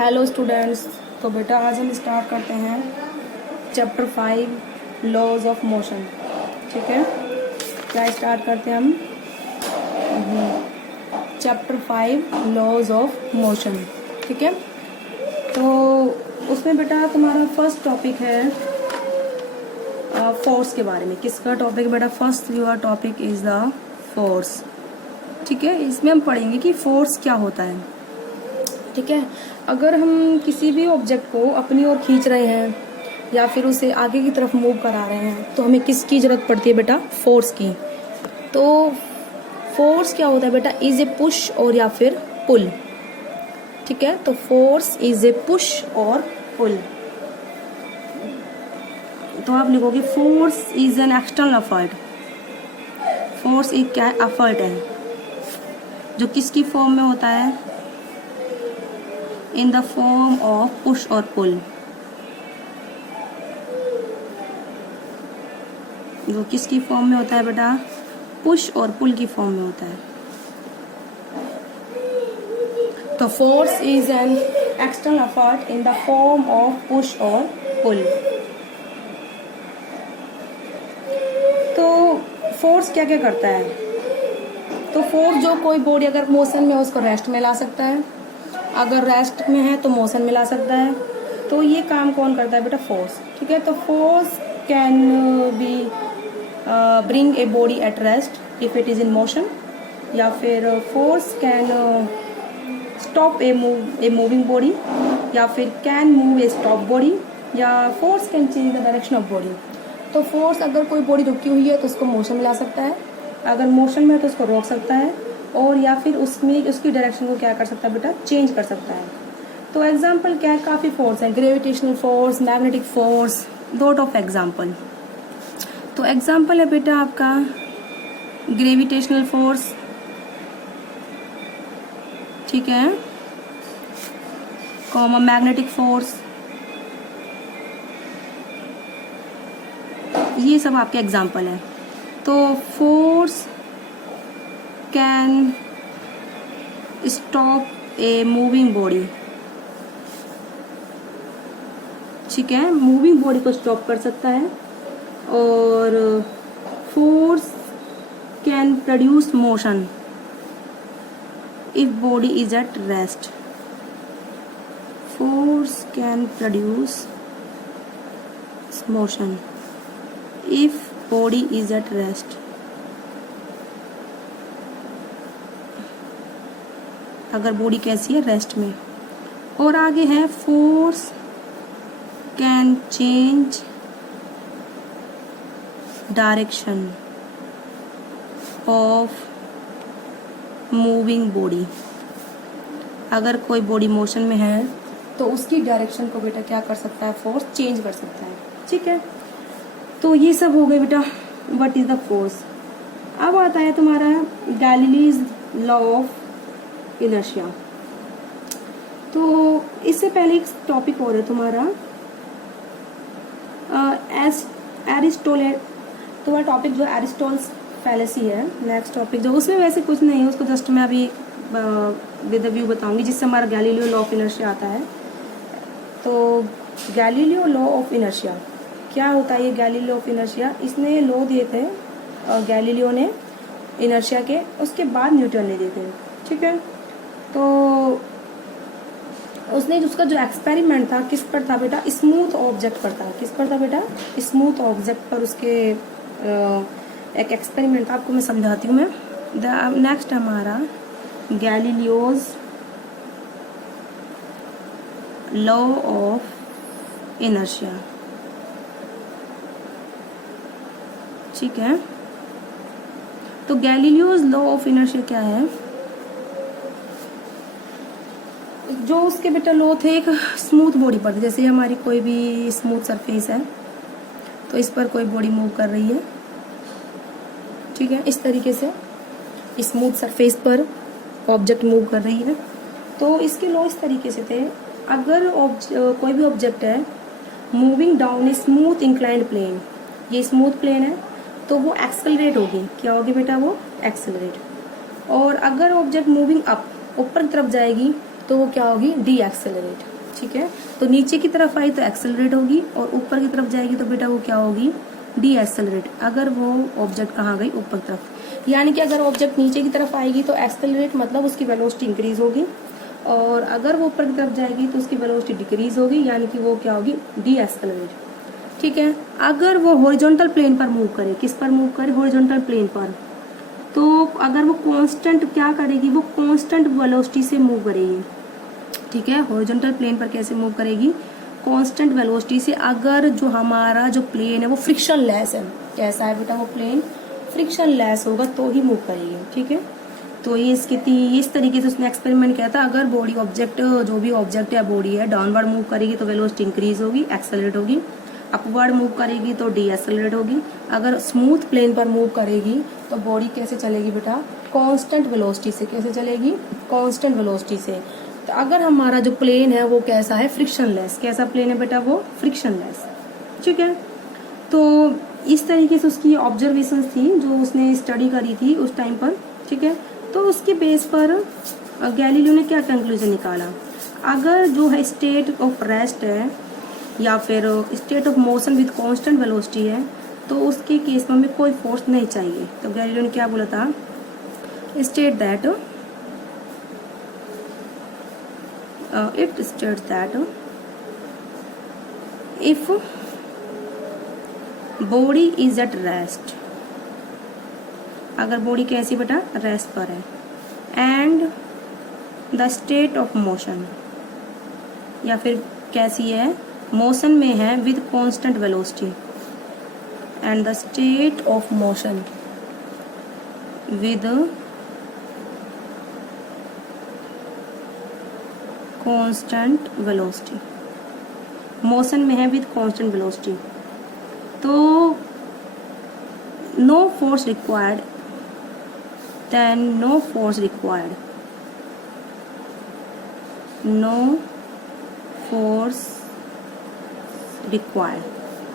Hello students. तो बेटा आज हम स्टार्ट करते हैं चैप्टर 5 लॉज ऑफ मोशन। ठीक है, क्या स्टार्ट करते हैं हम? Chapter 5 laws of motion. ठीक है, तो उसमें बेटा तुम्हारा फर्स्ट टॉपिक है फोर्स के बारे में। किसका टॉपिक बेटा? First your topic is the force. ठीक है, इसमें हम पढ़ेंगे कि फोर्स क्या होता है। ठीक है, अगर हम किसी भी ऑब्जेक्ट को अपनी ओर खींच रहे हैं या फिर उसे आगे की तरफ मूव करा रहे हैं तो हमें किसकी जरूरत पड़ती है बेटा? फोर्स की। तो फोर्स क्या होता है बेटा? इज ए पुश और या फिर पुल। ठीक है, तो फोर्स इज ए पुश और पुल। तो आप लिखोगे force is an external effort. Force एक क्या है? एफर्ट है जो किसकी फॉर्म में होता है? In the form of push और पुल। जो किसकी फॉर्म में होता है बेटा? पुश और पुल की फॉर्म में होता है। तो force is an external effort in the form of push और पुल। तो फोर्स क्या क्या करता है? तो फोर्स जो कोई बॉडी अगर मोशन में है उसको रेस्ट में ला सकता है, अगर रेस्ट में है तो मोशन में ला सकता है। तो ये काम कौन करता है बेटा? फोर्स। ठीक है, तो force can be bring a body at rest if it is in motion, या फिर force can stop a moving body, या फिर can move a stop body, या force can change the direction of body. तो force अगर कोई body रुकी हुई है तो उसको मोशन में ला सकता है, अगर मोशन में है तो उसको रोक सकता है, और या फिर उसमें उसकी डायरेक्शन को क्या कर सकता है बेटा? चेंज कर सकता है। तो एग्जाम्पल क्या है? काफ़ी फोर्स है, gravitational force, magnetic force, lot of example. तो एग्जाम्पल है बेटा आपका ग्रेविटेशनल फोर्स। ठीक है, कॉमा मैग्नेटिक फोर्स। ये सब आपके एग्जाम्पल है। तो force can stop a moving body. ठीक है, मूविंग बॉडी को स्टॉप कर सकता है। और force can produce motion if body is at rest. Force can produce motion if body is at rest. अगर बॉडी कैसी है? रेस्ट में। और आगे है force can change direction of moving body. अगर कोई बॉडी मोशन में है तो उसकी डायरेक्शन को बेटा क्या कर सकता है? फोर्स चेंज कर सकता है। ठीक है, तो ये सब हो गए बेटा व्हाट इज द फोर्स। अब आता है तुम्हारा गैलीलीज लॉ ऑफ इनर्शिया। तो इससे पहले एक टॉपिक और है तुम्हारा एरिस्टोटल। तुम्हारा टॉपिक जो एरिस्टोटल्स फैलेसी है, नेक्स्ट टॉपिक जो, उसमें वैसे कुछ नहीं है, उसको जस्ट मैं अभी विद व्यू बताऊंगी जिससे हमारा गैलीलियो लॉ ऑफ इनर्शिया आता है। तो गैलीलियो लॉ ऑफ इनर्शिया क्या होता है? ये गैलीलियो ऑफ इनर्शिया, इसने लॉ दिए थे गैलीलियो ने इनर्शिया के, उसके बाद न्यूटन ने दिए थे। ठीक है, तो उसने उसका जो एक्सपेरिमेंट था किस पर था बेटा? स्मूथ ऑब्जेक्ट पर था। किस पर था बेटा? स्मूथ ऑब्जेक्ट पर उसके एक एक्सपेरिमेंट था, आपको मैं समझाती हूँ मैं। नेक्स्ट हमारा गैलीलियोज लॉ ऑफ इनर्शिया। ठीक है, तो गैलीलियोज लॉ ऑफ इनर्शिया क्या है? जो उसके बेटा लॉ थे एक स्मूथ बॉडी पर, जैसे हमारी कोई भी स्मूथ सरफेस है तो इस पर कोई बॉडी मूव कर रही है। ठीक है, इस तरीके से स्मूथ सरफेस पर ऑब्जेक्ट मूव कर रही है। तो इसके लॉ इस तरीके से थे, अगर कोई भी ऑब्जेक्ट है moving down a smooth inclined plane, ये स्मूथ प्लेन है तो वो एक्सेलरेट होगी। क्या होगी बेटा? वो एक्सेलरेट। और अगर ऑब्जेक्ट मूविंग अप, ऊपर की तरफ जाएगी, तो वो क्या होगी, डी एक्सेलरेट। ठीक है, तो नीचे की तरफ आई तो एक्सेलरेट होगी, और ऊपर की तरफ जाएगी तो बेटा वो क्या होगी, डी एक्सेलरेट। अगर वो ऑब्जेक्ट कहाँ गई, ऊपर तरफ, यानी कि अगर ऑब्जेक्ट नीचे की तरफ आएगी तो एक्सेलरेट मतलब उसकी वेलोसिटी इंक्रीज होगी, और अगर वो ऊपर की तरफ जाएगी तो उसकी वेलोसिटी डिक्रीज होगी, यानी कि वो क्या होगी, डी एक्सेलरेट। ठीक है, अगर वो हॉरिजॉन्टल प्लेन पर मूव करे, किस पर मूव करे, हॉरिजॉन्टल प्लेन पर, तो अगर वो कांस्टेंट क्या करेगी, वो कांस्टेंट वेलोसिटी से मूव करेगी। ठीक है, हॉरिजॉन्टल प्लेन पर कैसे मूव करेगी, कांस्टेंट वेलोसिटी से। अगर जो हमारा जो प्लेन है वो फ्रिक्शन लेस है, कैसा है बेटा वो प्लेन, फ्रिक्शन लेस होगा तो ही मूव करेगी। ठीक है, तो ये इस तरीके से उसने एक्सपेरिमेंट किया था। अगर बॉडी ऑब्जेक्ट, जो भी ऑब्जेक्ट या बॉडी है, डाउनवर्ड मूव करेगी तो वेलोसिटी इंक्रीज होगी, एक्सेलरेट होगी, अपवर्ड मूव करेगी तो डी एक्सेलरेट होगी। अगर स्मूथ प्लेन पर मूव करेगी तो बॉडी कैसे चलेगी बेटा, कांस्टेंट वेलोसिटी से। कैसे चलेगी, कांस्टेंट वेलोसिटी से। तो अगर हमारा जो प्लेन है वो कैसा है, फ्रिक्शन लेस। कैसा प्लेन है बेटा, वो फ्रिक्शन लेस। ठीक है, तो इस तरीके से उसकी ऑब्जर्वेशंस थी जो उसने स्टडी करी थी उस टाइम पर। ठीक है, तो उसके बेस पर गैलीलियो ने क्या कंक्लूजन निकाला, अगर जो है स्टेट ऑफ रेस्ट है या फिर state of motion with constant velocity है, तो उसके केस में हमें कोई फोर्स नहीं चाहिए। तो गैलीलियो ने क्या बोला था, state that it states that if body is at rest, अगर बॉडी कैसी बेटा, रेस्ट पर है, and the state of motion, या फिर कैसी है, मोशन में है with constant velocity, and the state of motion with constant velocity, motion में है विद कांस्टेंट वेलोसिटी, तो no force required, then no force required, no force required।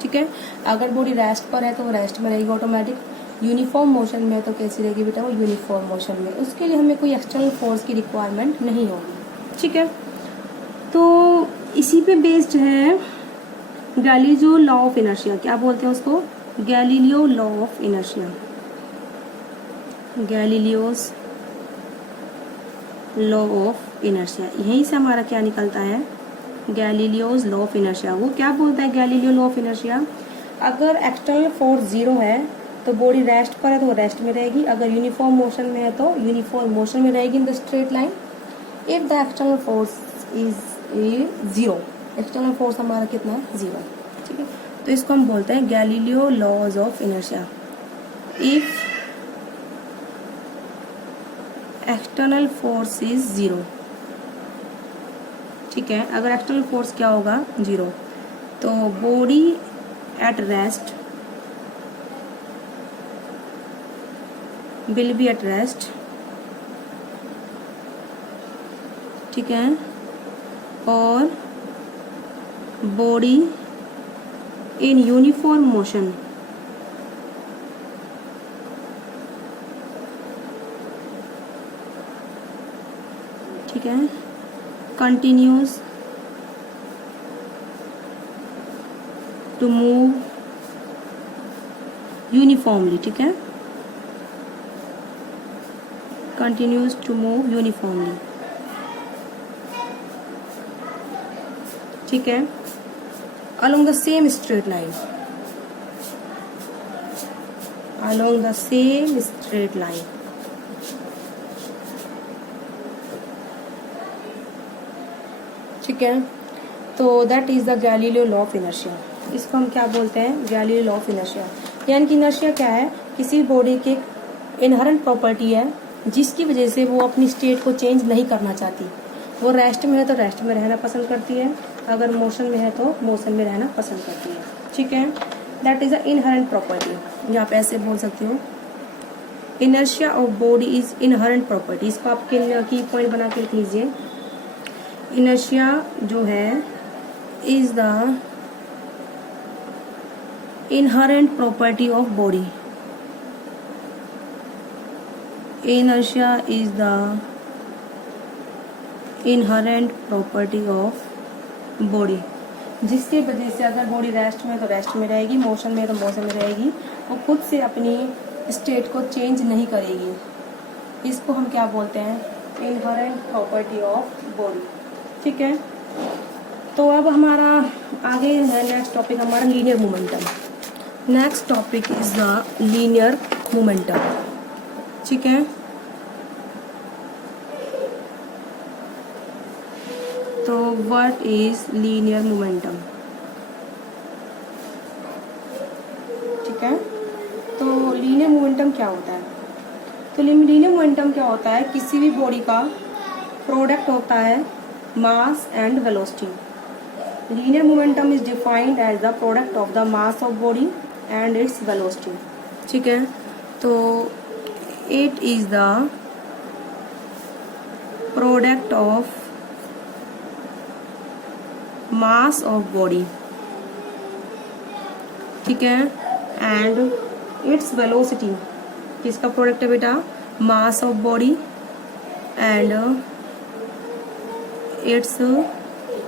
ठीक है, अगर बॉडी रेस्ट पर है तो वो रेस्ट में रहेगी ऑटोमेटिक, यूनिफॉर्म मोशन में तो कैसी रहेगी बेटा, वो यूनिफॉर्म मोशन में, उसके लिए हमें कोई एक्सटर्नल फोर्स की रिक्वायरमेंट नहीं होगी। ठीक है, तो इसी पे बेस्ड है गैलीलियो लॉ ऑफ इनर्शिया। क्या बोलते हैं उसको, Galileo law of inertia, Galileo's law of inertia. यहीं से हमारा क्या निकलता है, गैलीलियोस लॉ ऑफ इनर्शिया। वो क्या बोलता है गैलीलियो लॉ ऑफ इनर्शिया, अगर एक्सटर्नल फोर्स जीरो है तो बॉडी रेस्ट पर है तो वो रेस्ट में रहेगी, अगर यूनिफॉर्म मोशन में है तो यूनिफॉर्म मोशन में रहेगी in the straight line. If the external force is zero, external force हमारा कितना है, जीरो। ठीक है, तो इसको हम बोलते हैं Galileo laws of inertia. If external force is zero, ठीक है, अगर एक्सटर्नल फोर्स क्या होगा, जीरो, तो body at rest will be at rest. ठीक है, और बॉडी इन यूनिफॉर्म मोशन ठीक है, continues to move uniformly। ठीक है, continues to move uniformly। ठीक है, along the same straight line, along the same straight line। ठीक है, तो that is the Galileo law of inertia. इसको हम क्या बोलते हैं, गैलीलियो लॉ ऑफ इनर्शिया। यानी कि इनर्शिया क्या है, किसी बॉडी की इनहेरेंट प्रॉपर्टी है जिसकी वजह से वो अपनी स्टेट को चेंज नहीं करना चाहती। वो रेस्ट में है तो रेस्ट में रहना पसंद करती है, अगर मोशन में है तो मोशन में रहना पसंद करती है। ठीक है, that is a inherent property. यहाँ पे ऐसे बोल सकती हूँ, inertia of body is inherent property. इसको आप की पॉइंट बना के लिख लीजिए। इनर्शिया जो है is the inherent property of body. Inertia is the inherent property of body, जिसके वजह से अगर बॉडी रेस्ट में तो रेस्ट में रहेगी, मोशन में तो मोशन में रहेगी, वो खुद से अपनी स्टेट को चेंज नहीं करेगी। इसको हम क्या बोलते हैं? Inherent property of body. ठीक है, तो अब हमारा आगे है नेक्स्ट टॉपिक हमारा linear momentum. Next topic is the linear momentum. ठीक है, तो व्हाट इज लीनियर मोमेंटम? ठीक है, तो लीनियर मोमेंटम क्या होता है? तो लीनियर मोमेंटम क्या होता है? किसी भी बॉडी का प्रोडक्ट होता है mass and velocity. Linear momentum is defined as the product of the mass of body and its velocity. ठीक है, तो it is the product of mass of body, ठीक है, एंड इट्स वेलोसिटी। किसका product है बेटा? Mass of body and its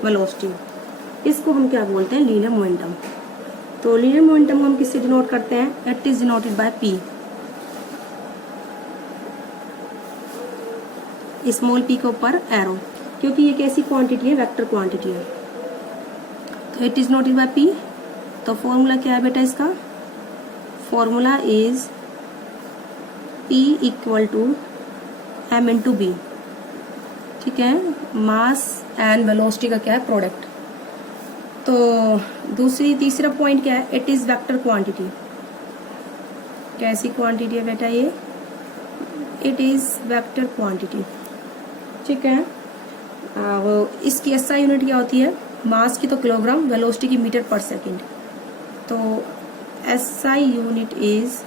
velocity. इसको हम क्या बोलते हैं? Linear momentum. तो लीनियर मोमेंटम हम किससे डिनोट करते हैं? It is denoted by p, small P के ऊपर एरो, क्योंकि ये कैसी क्वांटिटी है? वेक्टर क्वांटिटी है। तो it is noted by p. तो फॉर्मूला क्या है बेटा इसका? Formula is P equal to m into b. ठीक है, मास एंड वेलोसिटी का क्या है? प्रोडक्ट। तो तीसरा पॉइंट क्या है? It is vector quantity. कैसी क्वांटिटी है बेटा ये? It is vector quantity. ठीक है, इसकी एसआई यूनिट क्या होती है? मास की तो किलोग्राम, वेलोसिटी की मीटर पर सेकंड। तो SI unit is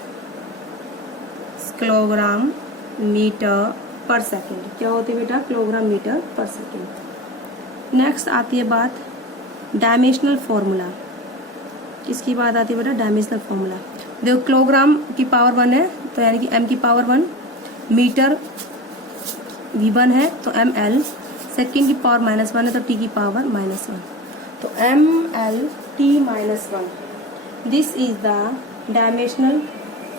kilogram metre per second. क्या होती है बेटा? Kilogram metre per second. Next आती है बात डायमेंशनल फॉर्मूला। किसकी बात आती है बेटा? Dimensional formula. देखो, किलोग्राम की पावर 1 है, तो यानी कि m की पावर 1, मीटर v1 है तो ml, सेकेंड की पावर -1 है तो t की पावर -1, तो ml t -1। This is the dimensional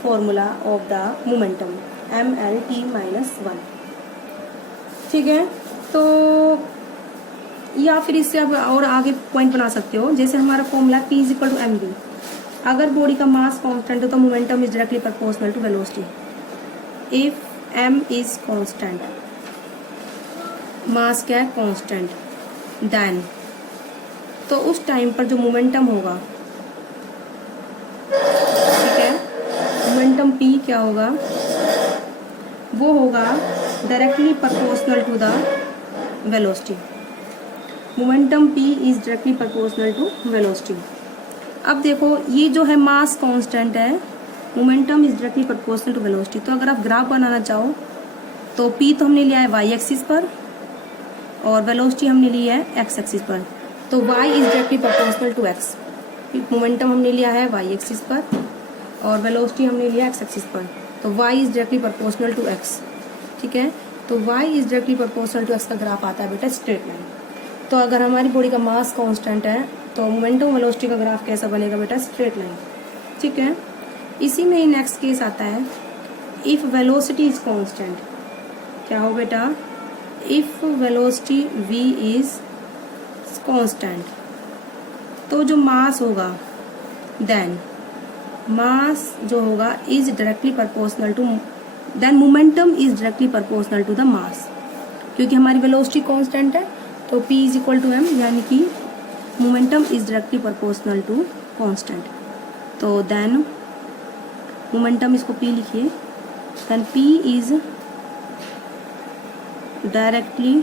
formula of the momentum, ml t -1। ठीक है, तो या फिर इससे आप और आगे पॉइंट बना सकते हो। जैसे हमारा formula p is equal to M B. अगर बॉडी का मास कांस्टेंट है तो momentum is directly proportional to velocity. If m is constant, mass क्या है? कांस्टेंट, देन तो उस टाइम पर जो मोमेंटम होगा, ठीक है, मोमेंटम p क्या होगा? वो होगा directly proportional to the velocity. Momentum p is directly proportional to velocity. अब देखो, ये जो है मास कांस्टेंट है, momentum is directly proportional to velocity. तो अगर आप ग्राफ बनाना चाहो तो p तो हमने लिया है y एक्सिस पर और वेलोसिटी हमने ली है x एक्सिस पर। तो y is directly proportional to x। Momentum हमने लिया है y एक्सिस पर और वेलोसिटी हमने लिया x एक्सिस पर, तो y is directly proportional to x। ठीक है, तो y is directly proportional to x का ग्राफ आता है बेटा स्ट्रेट लाइन। तो अगर हमारी बॉडी का मास कांस्टेंट है तो मोमेंटम वेलोसिटी का ग्राफ कैसा बनेगा बेटा? Straight line. ठीक है, इसी में ही नेक्स्ट केस आता है इफ वेलोसिटी इज कांस्टेंट। क्या हो बेटा? If velocity v is constant, तो जो मास होगा, देन मास जो होगा is directly proportional to, then momentum is directly proportional to the mass. क्योंकि हमारी वेलोसिटी कांस्टेंट है तो p is equal to m, यानी कि momentum is directly proportional to constant. तो देन मोमेंटम, इसको p लिखिए, then p is directly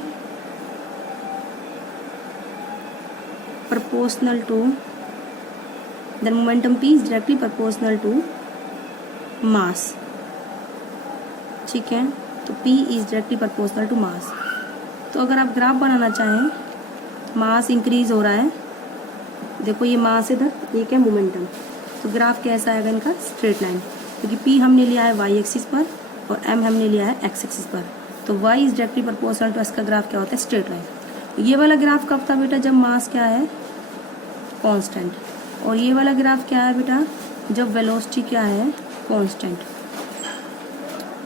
proportional to, then momentum p is directly proportional to mass। ठीक है, तो p is directly proportional to mass। तो अगर आप ग्राफ बनाना चाहें, मास इंक्रीज हो रहा है, देखो ये मास इधर, ये क्या? मोमेंटम। तो ग्राफ कैसा आएगा इनका? स्ट्रेट लाइन, क्योंकि p हमने लिया है y एक्सिस पर और m हमने लिया है x एक्सिस पर। तो y is directly proportional to s का ग्राफ क्या होता है, स्ट्रेट लाइन। ये वाला ग्राफ कब था बेटा, जब मास क्या है, कांस्टेंट। और ये वाला ग्राफ क्या है बेटा, जब वेलोसिटी क्या है, कांस्टेंट।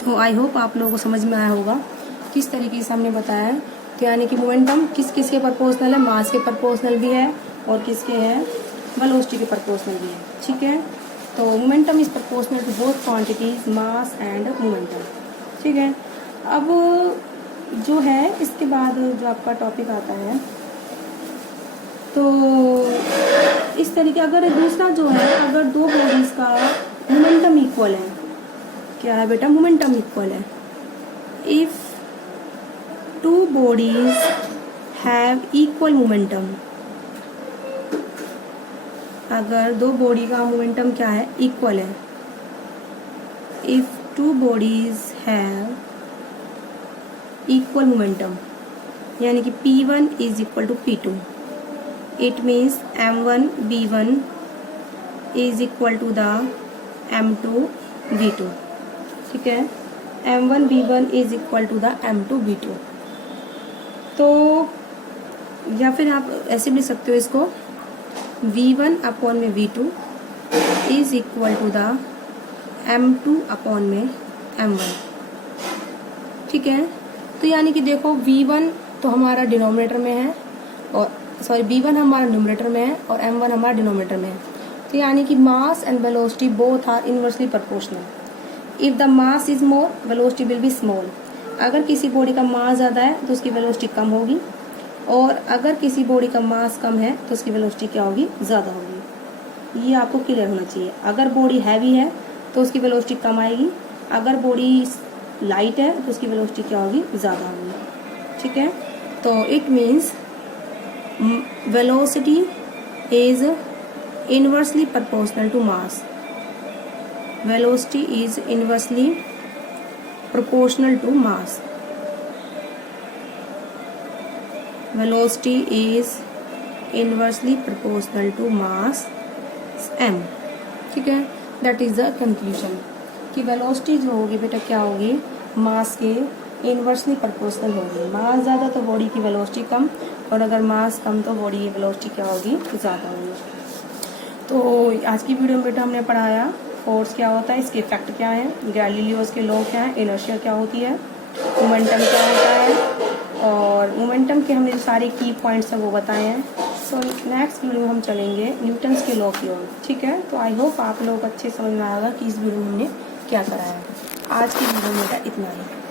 तो आई होप आप लोगों को समझ में आया होगा किस तरीके से हमने बताया है। तो यानी कि मोमेंटम किस किस के प्रोपोर्शनल है, मास के प्रोपोर्शनल भी है और किसके है, वेलोसिटी के प्रोपोर्शनल भी है। ठीक है, तो momentum is proportional to both quantities mass and momentum. ठीक है, अब जो है इसके बाद जो आपका टॉपिक आता है, तो इस तरीके अगर दूसरा जो है, अगर दो बॉडीज का मोमेंटम इक्वल है, क्या है बेटा, मोमेंटम इक्वल है। If two bodies have equal momentum, अगर दो बॉडी का मोमेंटम क्या है, इक्वल है। If two bodies have equal momentum, यानी कि P1 is equal to P2, it means M1 B1 is equal to the M2 B2। ठीक है, M1 B1 is equal to the M2 B2। तो या फिर आप ऐसे भी लिख सकते हो इसको, V1 अपॉन में V2 is equal to the M2 upon में M1। ठीक है, तो यानी कि देखो V1 तो हमारा डिनोमिनेटर में है, और सॉरी V1 हमारा न्यूमरेटर में है और M1 हमारा डिनोमिनेटर में है। तो यानी कि mass and velocity both are inversely proportional. If the mass is more, velocity will be small. अगर किसी बॉडी का मास ज़्यादा है तो उसकी वेलोसिटी कम होगी, और अगर किसी बॉडी का मास कम है तो उसकी वेलोसिटी क्या होगी, ज़्यादा होगी। ये आपको क्लियर होना चाहिए। अगर बॉडी हैवी है तो उसकी वेलोसिटी कम आएगी, अगर बॉडी लाइट है तो उसकी वेलोसिटी क्या होगी, ज़्यादा होगी। ठीक है, तो it means velocity is inversely proportional to mass. Velocity is inversely proportional to mass. Velocity is inversely proportional to mass m। ठीक है, दैट इज द कंक्लूजन कि वेलोसिटी जो होगी बेटा क्या होगी, मास के इनवर्सली प्रोपोर्शनल होगी। मास ज़्यादा तो बॉडी की वेलोसिटी कम, और अगर मास कम तो बॉडी की वेलोसिटी क्या होगी, ज़्यादा होगी। तो आज की वीडियो में बेटा हमने पढ़ाया फोर्स क्या होता है, इसके इफेक्ट क्या है, गैलीलियोस के लॉ क्या है, इनर्शिया क्या होती है, मोमेंटम क्या होता है, और मोमेंटम के हमने जो सारे की पॉइंट्स हैं वो बताए हैं। सो नेक्स्ट वीडियो में हम चलेंगे न्यूटन्स के लॉ की ओर। ठीक है, तो आई होप आप लोग अच्छे समझ में आएगा कि इस वीडियो में हमने क्या कराया है। आज की वीडियो में बेटा इतना ही।